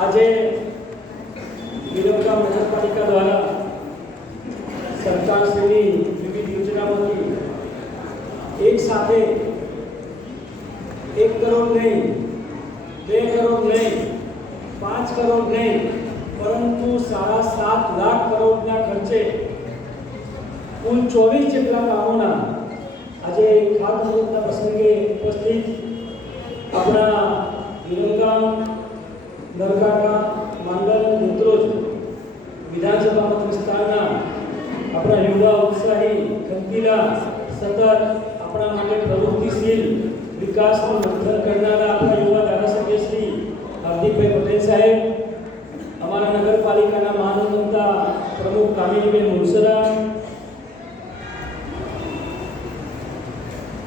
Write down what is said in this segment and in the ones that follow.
આજે વિરમગામ નગરપાલિકા દ્વારા સરકારશ્રીની વિવિધ યોજનાઓથી એક સાથે 1 કરોડ નહીં, 2 કરોડ નહીં, 5 કરોડ નહીં, પરંતુ 7.5 લાખ કરોડના ખર્ચે કુલ 24 જેટલા કામોના આજે ખાતમુહૂર્તના પ્રસંગે ઉપસ્થિત આપણા વિરમગામ, નરકાંઠા, માંડલ, નેત્રોજ વિધાનસભા મત વિસ્તારના આપણા યુવા ઉત્સાહી, ખંતીલા, સતત આપણા માટે પ્રવૃત્તિશીલ વિકાસનું મંથન કરનારા આપણા યુવા ધારાસભ્ય શ્રી હાર્દિકભાઈ પટેલ સાહેબ, અમારા નગરપાલિકાના મહાનુભાવતા પ્રમુખ કામિનીબેન મુનસરા,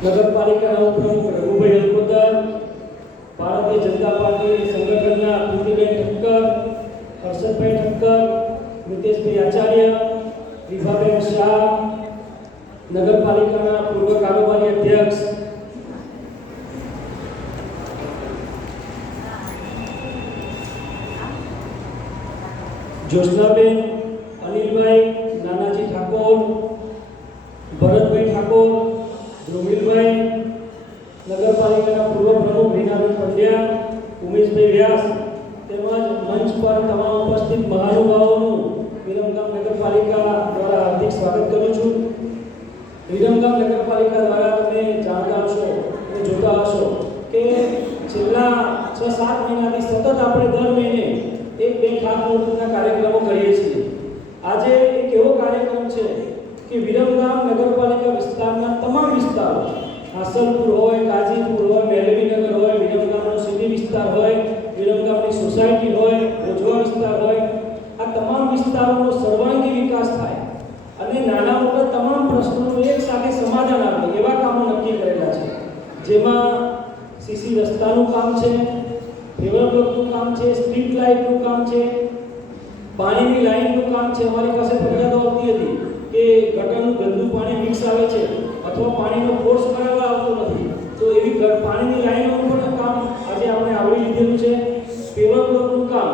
નગરપાલિકાના ઉપપ્રમુખ રઘુભાઈ અલકોદર, ભારતીય જનતા પાર્ટી સંગઠનના પ્રીતિબેન ઠક્કર, હર્ષદભાઈ ઠક્કર, નિતેશભાઈ આચાર્ય, વિભાબેન શાહ, નગરપાલિકાના પૂર્વ કારોબારી અધ્યક્ષ જ્યોત્સનાબેન, અનિલભાઈ, નાનાજી ઠાકોર, ભરતભાઈ ઠાકોર, ધ્રુમિલભાઈ, નગરપાલિકાના પૂર્વ પ્રમુખ રીનાબેન પંડ્યા, ઉમેશભાઈ વ્યાસ તેમજ મંચ પર તમામ ઉપસ્થિત મહાનુભાવોનું વિરમગામ નગરપાલિકા દ્વારા હાર્દિક સ્વાગત કરું છું. વિરમગામ નગરપાલિકા દ્વારા તમે જાણતા હશો અને જોતા હશો કે છેલ્લા 6-7 મહિનાથી સતત આપણે દર મહિને 1-2 ખાતમુહૂર્તના કાર્યક્રમો કરીએ છીએ. આજે એક એવો કાર્યક્રમ છે કે વિરમગામ નગરપાલિકા વિસ્તારના તમામ વિસ્તારો, હાસલપુર હોય, કાજીપુર હોય, મેલવીનગર હોય, વિરમગામનો સિટી વિસ્તાર હોય, વિરમગામની સોસાયટી હોય, ભોજવા વિસ્તાર હોય, આ તમામ વિસ્તારોનો સર્વાંગી વિકાસ થાય અને નાના મોટા તમામ પ્રશ્નોનું એક સાથે સમાધાન આવે એવા કામો નક્કી કરેલા છે. જેમાં સીસી રસ્તાનું કામ છે, પેવર બ્લોકનું કામ છે, સ્ટ્રીટ લાઇટનું કામ છે, પાણીની લાઇનનું કામ છે. અમારી પાસે ફરિયાદો આવતી હતી કે ગટરનું ગંદુ પાણી મિક્સ આવે છે અથવા પાણીનો ફોર્સ કરાવવા આવતો નથી, તો એવી પાણીની લાઇનોનું પણ કામ આજે આપણે આવરી લીધેલું છે. પેવર બ્લોકનું કામ,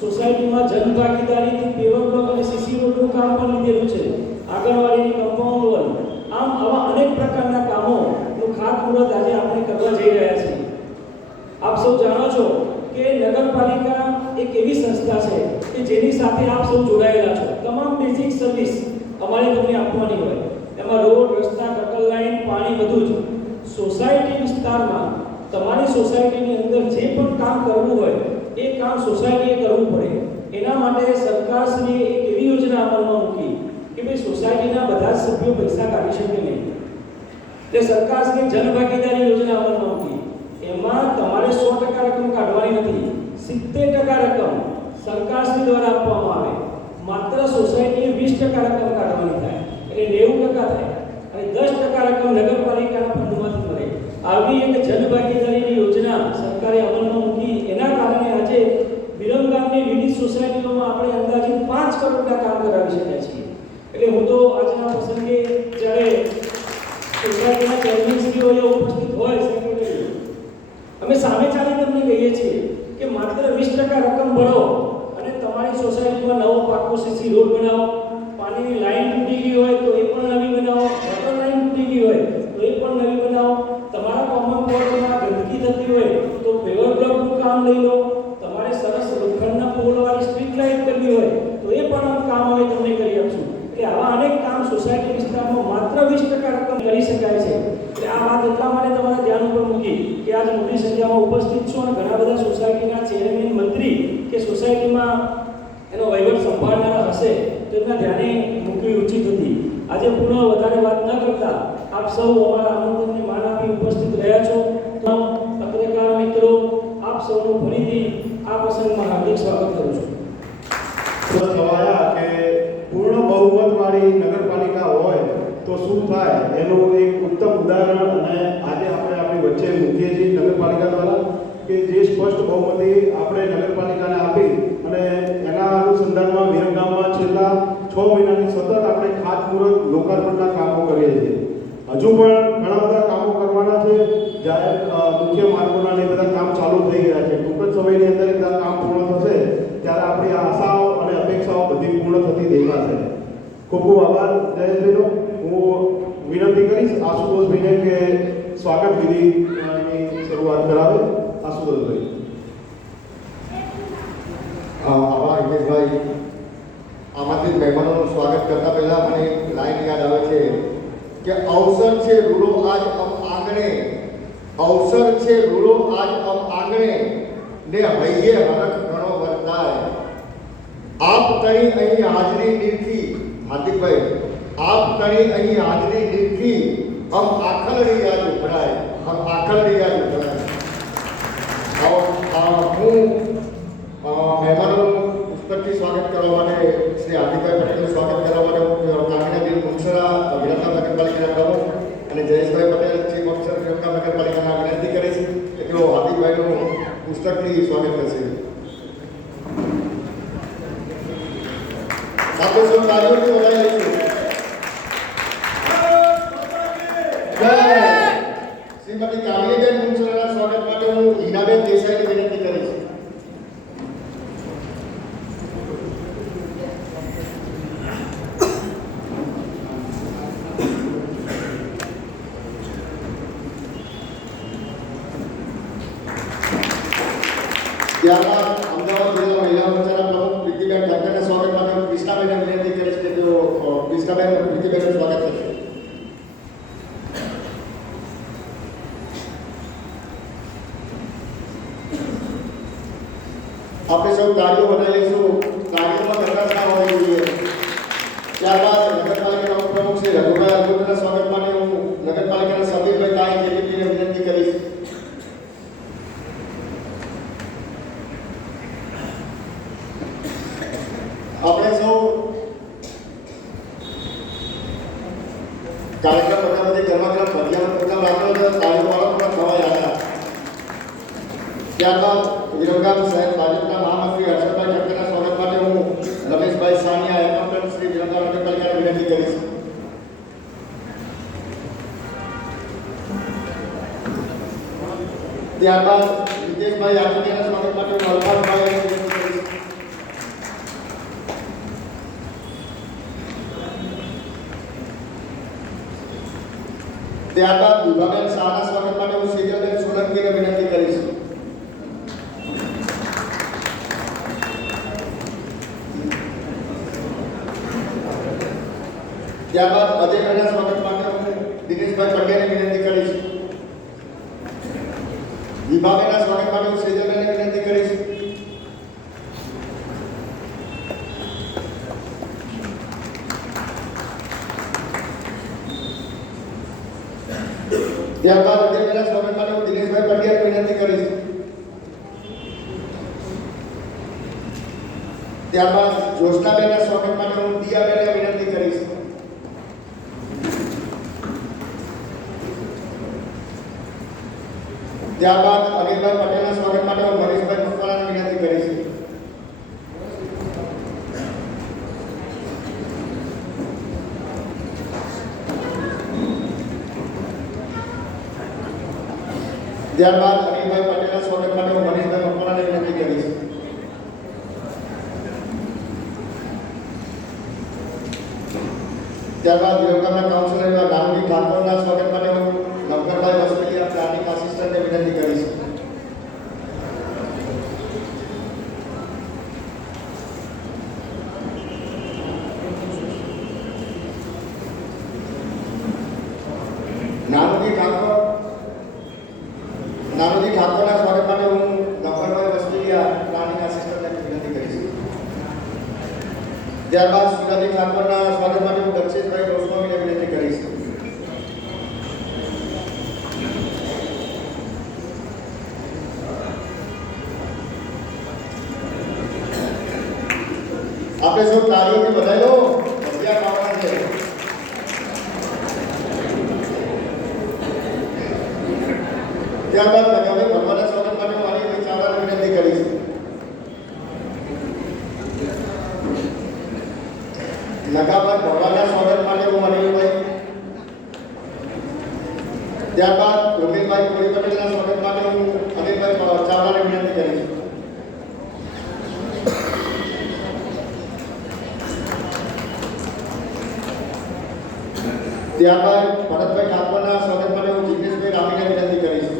સોસાયટીમાં જનભાગીદારીથી પેવર બ્લોક અને સીસી રોડનું કામ પણ લીધેલું છે. આંગણવાડીની કમ્પાઉન્ડ વોલ, આમ આવા અનેક પ્રકારના કામોનું ખાતમુહૂર્ત આજે આપણે કરવા જઈ રહ્યા છીએ. આપ સૌ જાણો છો કે નગરપાલિકા એક એવી સંસ્થા છે કે જેની સાથે આપ સૌ જોડાયેલા છો. તમામ બેઝિક સર્વિસ અમારે તમને આપવાની હોય, એમાં રોડ, રસ્તા, ગટર લાઈન, પાણી, બધું જ. સોસાયટી વિસ્તારમાં તમારી સોસાયટીની અંદર જે પણ કામ કરવું હોય એ કામ સોસાયટીએ કરવું પડે. એના માટે સરકારશ્રીએ એક એવી યોજના અમલમાં મૂકી કે ભાઈ સોસાયટીના બધા જ સભ્યો પૈસા કાઢી શકે નહીં, એટલે સરકારશ્રીએ જનભાગીદારી યોજના અમલમાં મૂકી. એમાં તમારે 100% રકમ કાઢવાની નથી, 70% રકમ સરકારશ્રી દ્વારા આપવામાં આવે. માત્ર સોસાયટીએ 20% રકમ કાઢવાની થાય, એટલે 90% થાય અને 10% રકમ નગરપાલિકાના ફંડમાંથી મળે. આવી એક જનભાગીદારીની યોજના સરકારે અમલમાં મૂકી. એના કારણે આજે વિરમગામની વિવિધ સોસાયટીઓમાં આપણે અંદાજિત 5 કરોડના કામ કરાવી શક્યા છીએ. એટલે હું તો આજના પ્રસંગે જ્યારે સોસાયટીના ચેરમેનશ્રીઓ ઉપસ્થિત હોય, સેક્રેટરી, અમે સામે ચાલી તમને કહીએ છીએ કે માત્ર 20% રકમ ભરો અને તમારી સોસાયટીમાં નવો પાકો સીસી રોડ બનાવો, પાણીની લાઈન તૂટી ગઈ હોય તો એ પણ નવી બનાવો, વોટર લાઈન તૂટી ગઈ હોય તો એ પણ નવી બનાવો, તમારા કોમન પ્લોટમાં ગંદકી થતી હોય તો પેવર બ્લોકનું કામ લઈ લો, તમારે સરસ લોખંડના પોલવાળી સ્ટ્રીટ લાઇટ કરવી હોય તો એ પણ કામ અમે તમને કરી આપશું. એટલે આવા અનેક કામ સોસાયટી વિસ્તારમાં માત્ર 20% રકમ કરી શકાય છે. એટલે આ વાત એટલા માટે તમારા ધ્યાન ઉપર મૂકી કે આજ મોટી સંખ્યામાં ઉપસ્થિત છો અને ઘણા બધા સોસાયટીના ચેરમેન, મંત્રી કે સોસાયટીમાં એનો વહીવટ સંભાળનારા હશે તો એમના ધ્યાને મૂકવી ઉચિત હતી. આજે પુનઃ વધારે વાત ન કરતા આપ સૌ અમારા આમંત્રણને માન આપી ઉપસ્થિત રહ્યા છો. પત્રકાર મિત્રો, આપ સૌનું ફરીથી આ પ્રસંગમાં હાર્દિક સ્વાગત કરું છું. કે પૂર્ણ બહુમતવાળી નગરપાલિકા હોય તો શું થાય એનું એક ઉત્તમ ઉદાહરણ અને આજે આપણે આપણી વચ્ચે મૂકીએ છીએ નગરપાલિકા દ્વારા કે જે સ્પષ્ટ બહુમતી આપણે નગરપાલિકાને આપી અને એના અનુસંધાનમાં વિરમગામમાં છેલ્લા 6 મહિનાથી સતત આપણે ખાતમુહૂર્ત, લોકાર્પણના કામો કરીએ છીએ. હજુ પણ ઘણા બધા કામો કરવાના છે. જાહેર મુખ્ય માર્ગોના એ બધા કામ ચાલુ થઈ ગયા છે. ટૂંક જ સમયની અંદર બધા કામ પૂર્ણ થશે ખૂબ ખૂબ આભાર જયેશભાઈનો. હું વિનંતી કરીશ આશુતોષભાઈને કે સ્વાગત વિધિની શરૂઆત કરાવે. આશુતોષભાઈ. આભાર હિતેશભાઈ. આમાંથી મહેમાનોનું સ્વાગત કરતા પહેલા મને એક લાઈન યાદ આવે છે કે અવસર છે રૂડો આજ અમ આંગણે, અવસર છે રૂડો આજ અમ આંગણે ને હૈયે હરખ ઘણો વર્તાય. આપ તણી અહીં હાજરી નિરખી, હાર્દિકભાઈ, આપ તણી અહીં હાજરી નિરખી અમ આખલડી યાદ ઉભરાય, અમ આખલડી યાદ ઉભરાય. હું મહેમાનોનું પુસ્તકથી સ્વાગત કરવા માટે શ્રી હાર્દિકભાઈ પટેલનું સ્વાગત કરવા માટે હું કાકીનાબેન મુનસરા વિરમગામ નગરપાલિકાના પ્રમુખ અને જયેશભાઈ પટેલ ચીફ ઓફિસર વિરમગામ નગરપાલિકાના વિનંતી કરીશ કે તેઓ હાર્દિકભાઈનું પુસ્તકથી સ્વાગત કરશે. આપણે સૌ તાળીઓથી વધાવી લઈશું. શ્રીમતી કામિનીબેન મુનસરાના સ્વાગત માટે હું હીનાબેન દેસાઈને વિનંતી કરીશ. ત્યારબાદ અમદાવાદ જિલ્લા મહિલા મોરચાના પ્રમુખ પ્રીતિબેન ઠક્કરના સ્વાગત માટે હું કૃષ્ણાબેનને વિનંતી કરીશ કે તેઓ કૃષ્ણાબેન પ્રીતિબેનનું સ્વાગત કરશે. આપણે સૌ તાળીઓ બનાવી લઈશું. તાળીઓમાં કકડાટ ના હોવી જોઈએ. ત્યારબાદ નગરપાલિકાના ઉપપ્રમુખ શ્રી રઘુભાઈ અર્જુનના સ્વાગત માટે હું નગરપાલિકાના સમીરભાઈ તાઈ જેડીપીને વિનંતી કરીશ. આપણે સૌ કાર્યક્રમ બધા બધી ગરમાગરમ ભજીયાનો પ્રોગ્રામ રાખ્યો હતો. તાળીઓ વાળો પણ ખવાયા હતા. ત્યારબાદ વિરમગામ શહેર ભાજપના મહામંત્રી હર્ષદભાઈ ઠક્કરના સ્વાગત માટે હું રમેશભાઈ સાનિયા એકાઉન્ટન્ટ શ્રી વિરમગામ નગરપાલિકાને વિનંતી કરીશ. ત્યારબાદ વિજયભાઈ આચાર્યના સ્વાગત માટે હું અલ્પાભાઈને વિનંતી કરીશ. ત્યારબાદ વિભાબેન શાહના સ્વાગત માટે હું સેજલબેન સોલંકીને વિનંતી કરીશ. ત્યારબાદ અજયભાઈના સ્વાગત માટે હું દિનેશભાઈ પટેલને વિનંતી કરીશ. વિભાબેનના સ્વાગત માટે હું સેજલબેનને વિનંતી કરીશ. ત્યારબાદ અજયભાઈના સ્વાગત માટે હું દિનેશભાઈ પટેલને વિનંતી કરીશ. ત્યારબાદ જોશનાબેનના સ્વાગત માટે હું દિયાબેનને વિનંતી કરીશ. ત્યારબાદ અનિલભાઈ પટેલના સ્વાગત માટે હું મનીષભાઈ મકવાણાને વિનંતી કરીશ. ત્યારબાદ અનિલભાઈ પટેલના સ્વાગત માટે હું મનીષભાઈ મકવાણાને વિનંતી કરીશ. ત્યારબાદ વિરમગામના કાઉન્સિલર એવા નાનજી ઠાકોરના સ્વાગત માટે હું નવકરભાઈ વસવલિયા પ્લાનિંગ આસિસ્ટન્ટને વિનંતી કરીશ. નાનજી ઠાકોરના સ્વાગત માટે હું નવકરભાઈ વસવલિયા પ્લાનિંગ આસિસ્ટન્ટને વિનંતી કરીશ. ત્યારબાદ સુધાજી ઠાકોરના સ્વાગત માટે હું દક્ષેશભાઈ ગોસ્વામીને વિનંતી કરીશ. આપણે સૌ તાળીઓથી વધાવી લો. ભજીયા ખાવાના છે. ત્યારબાદ નગાભાઈ ભગવાનના સ્વાગત માટે હું અનિલભાઈ ચાવડાને વિનંતી કરીશ. નગાભાઈ ભગવાનના સ્વાગત માટે હું અનિલભાઈ. ત્યારબાદ રોહિલભાઈ કોળી પટેલના સ્વાગત માટે હું અનિલભાઈ ચાવડાને વિનંતી કરીશ. ત્યારબાદ ભરતભાઈ ઠાકોરના સ્વાગત માટે હું જિગ્નેશભાઈ રામીને વિનંતી કરીશ.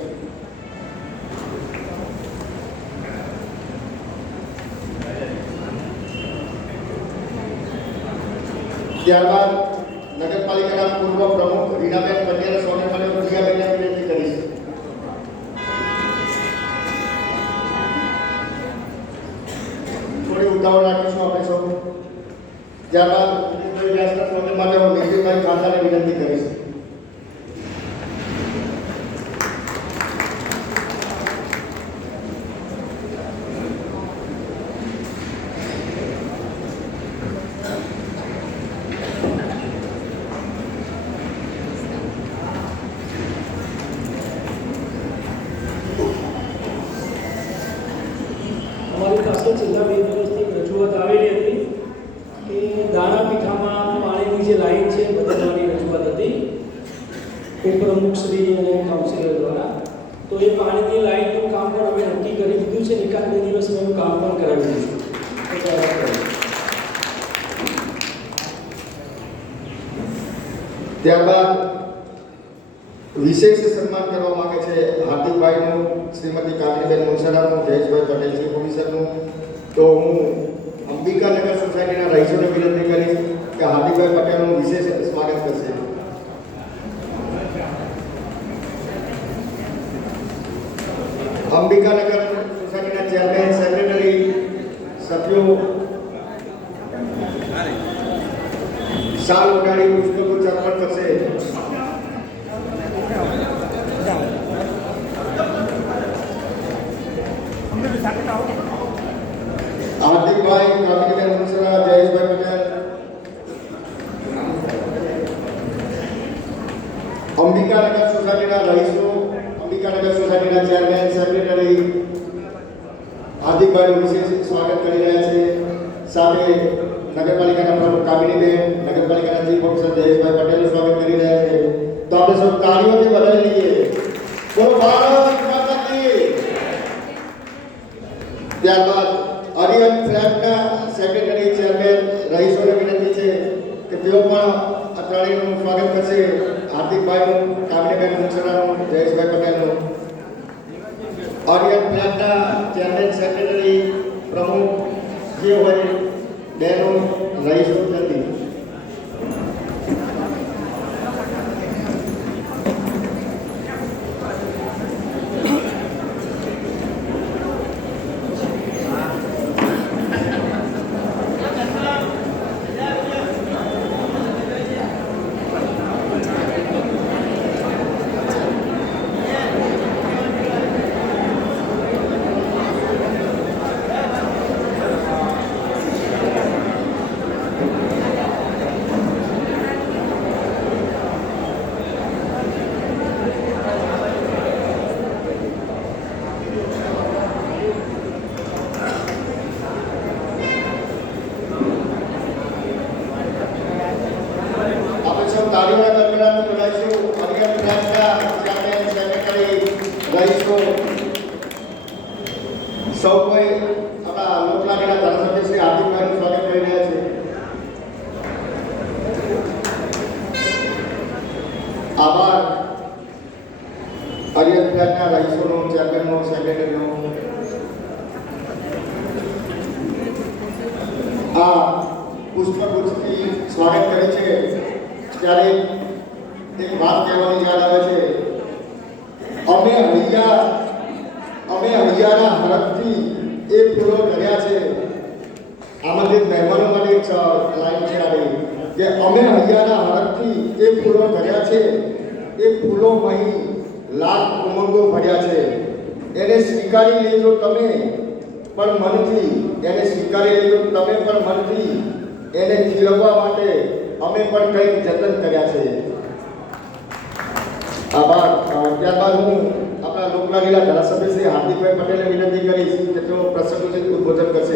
ત્યારબાદ નગરપાલિકાના પૂર્વ પ્રમુખ રીનાબેન પંડ્યાના સ્વાગત માટે હું જીયાબેનને વિનંતી કરીશ. થોડી ઉતાવળ રાખીશું આપણે સૌ. ત્યારબાદ ઉદયભાઈ વ્યાસના સ્વાગત માટે હું નિખિલભાઈ ખાનદાને વિનંતી કરીશ. અમારી પાસે છેલ્લા 2 દિવસથી એક રજૂઆત આવેલી હતી કે દાણાપીઠામાં પાણીની જે લાઈન છે બદલવાની રજૂઆત હતી ઉપપ્રમુખશ્રી અને કાઉન્સિલર દ્વારા. તો એ પાણીની લાઈનનું કામ પણ અમે નક્કી કરી દીધું છે. એકાદ 2 દિવસમાં એનું કામ પણ કરાવી દઈશું. ત્યારબાદ વિશેષ સન્માન કરવા માંગે છે હાર્દિકભાઈનું, શ્રીમતી કામિનીબેન મુનસરાનું, જયેશભાઈ પટેલ ચીફ ઓફિસરનું. તો હું અંબિકાનગર સોસાયટીના રહીશોને વિનંતી કરીશ કે હાર્દિકભાઈ પટેલનું વિશેષ સ્વાગત કરશે. અંબિકાનગર સોસાયટીના ચેરમેન, સેક્રેટરી, સભ્યો શાલ ઉગાડી પુષ્પગુચ્છ અર્પણ કરશે. હાર્દિકભાઈ, કામિનીબેન મુનસરા, જયેશભાઈ પટેલ, અંબિકાનગર સોસાયટીના રહીશો, અંબિકાનગર સોસાયટીના ચેરમેન, સેક્રેટરી હાર્દિકભાઈનું વિશેષ સ્વાગત કરી રહ્યા છે. સાથે નગરપાલિકાના પ્રમુખ કામિનીબેન, નગરપાલિકાના ચીફ ઓફિસર જયેશભાઈ પટેલનું સ્વાગત કરી રહ્યા છે. તો આપણે સૌ તાળીઓથી વધાવી લઈએ. બોલો ભારત માતા કી. ત્યારબાદ અરિહંત ફ્લેટના સેક્રેટરી, ચેરમેન, રહીશોને વિનંતી છે કે તેઓ પણ આ ત્રણેયનું સ્વાગત કરશે. હાર્દિકભાઈનું, કામિનીબેન મુનસરાનું, જયેશભાઈ પટેલનું. અરિહંત ફ્લેટના ચેરમેન, સેક્રેટરી, પ્રમુખ જે હોય બહેનો, રહીશો જલ્દી. તાળીઓના ગણગણાટથી બોલાવીશું. અરિહંત ફ્લેટના ચેરમેન, સેક્રેટરી, રહીશો સૌ કોઈ આપણા લોકલાગીના ધારાસભ્ય શ્રી હાર્દિકભાઈનું સ્વાગત કરી રહ્યા છે. આભાર અરિહંત ફ્લેટના રહીશોનો, ચેરમેનનો, સેક્રેટરીનો. આ પુષ્પગુચ્છથી સ્વાગત કરે છે ત્યારે એક વાત કહેવાની યાદ આવે છે. અમે હૈયાના હરખથી એ ફૂલો ધર્યા છે. આમાંથી મહેમાનો માટે એક લાઈન છે આવી કે અમે હૈયાના હરખથી એ ફૂલો ધર્યા છે. એ ફૂલો અહીં લાખ ઉમંગો ભર્યા છે. એને સ્વીકારી લેજો તમે પણ મનથી. એને સ્વીકારી લેજો તમે પણ મનથી. એને ખીલવવા માટે અમે પણ કંઈક જતન કર્યા છે. આભાર. ત્યારબાદ હું આપણા લોકલાગીલા ધારાસભ્ય શ્રી હાર્દિકભાઈ પટેલને વિનંતી કરીશ કે તેઓ પ્રસંગોચિત ઉદ્બોધન કરશે.